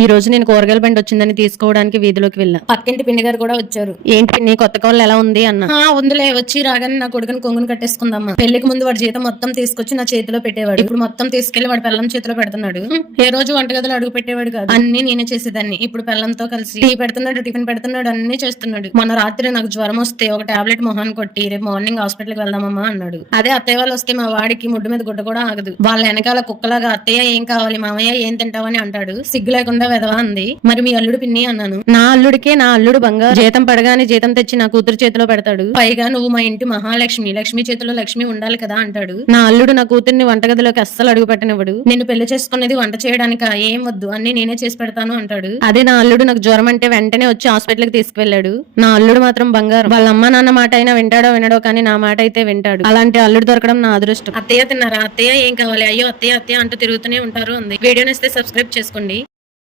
ఈ రోజు నేను కూరగాయల బండి వచ్చిందని తీసుకోవడానికి వీధిలోకి వెళ్ళా. పక్కింటి పిన్ని గారు కూడా వచ్చారు. ఏంటి పిన్ని, కొత్త కోళ్ళు ఎలా ఉంది అన్న. ఉందిలే, వచ్చి రాగానే నా కొడుకుని కొంగుని కట్టేసుకుందమ్మా. పెళ్లికి ముందు వాడి జీతం మొత్తం తీసుకొచ్చి నా చేతిలో పెట్టేవాడు. ఇప్పుడు మొత్తం తీసుకెళ్లి వాడి పిల్లం చేతిలో పెడుతున్నాడు. ఏ రోజు వంటగదిలో అడుగు పెట్టేవాడు కాదు, అన్ని నేనే చేసేదాన్ని. ఇప్పుడు పిల్లంతో కలిసి టీ పెడుతున్నాడు, టిఫిన్ పెడుతున్నాడు, అన్ని చేస్తున్నాడు. మొన్న రాత్రి నాకు జ్వరం వస్తే ఒక టాబ్లెట్ మొహాన్ని కొట్టి రేపు మార్నింగ్ హాస్పిటల్ కి వెళ్దామమ్మా అన్నాడు. అదే అత్తయ్య వాళ్ళు వస్తే మా వాడికి ముడ్డు మీద గుడ్డ కూడా ఆగదు. వాళ్ళ వెనకాల కుక్కలాగా అత్తయ్య ఏం కావాలి, మామయ్య ఏం తింటావని అంటాడు. సిగ్గు లేకుండా వెదవా అంది. మరి మీ అల్లుడు పిన్ని అన్నాను. నా అల్లుడికే నా అల్లుడు బంగారు. జీతం పడగానే జీతం తెచ్చి నా కూతురు చేతిలో పెడతాడు. పైగా నువ్వు మా ఇంటి మహాలక్ష్మి, లక్ష్మి చేతిలో లక్ష్మి ఉండాలి కదా అంటాడు. నా అల్లుడు నా కూతుర్ని వంటగదిలోకి అస్సలు అడుగు పెట్టనివ్వడు. నిన్ను పెళ్లి చేసుకునేది వంట చేయడానిక, ఏం వద్దు అన్ని నేనే చేసి పెడతాను అంటాడు. అదే నా అల్లుడు నాకు జ్వరం అంటే వెంటనే వచ్చి హాస్పిటల్ కి తీసుకువెళ్ళాడు. నా అల్లుడు మాత్రం బంగారం. వాళ్ళ అమ్మ నాన్న మాట అయినా వింటాడో వినడో కానీ నా మాట అయితే వింటాడు. అలాంటి అల్లుడు దొరకడం నా అదృష్టం. అత్తయ్య తిన్నారా, అత్తయ్య ఏం కావాలి, అయ్యో అత్తయ్య అత్తయ్య అంటూ తిరుగుతూనే ఉంటారు అంది. వీడియో నచ్చితే సబ్స్క్రైబ్ చేసుకోండి.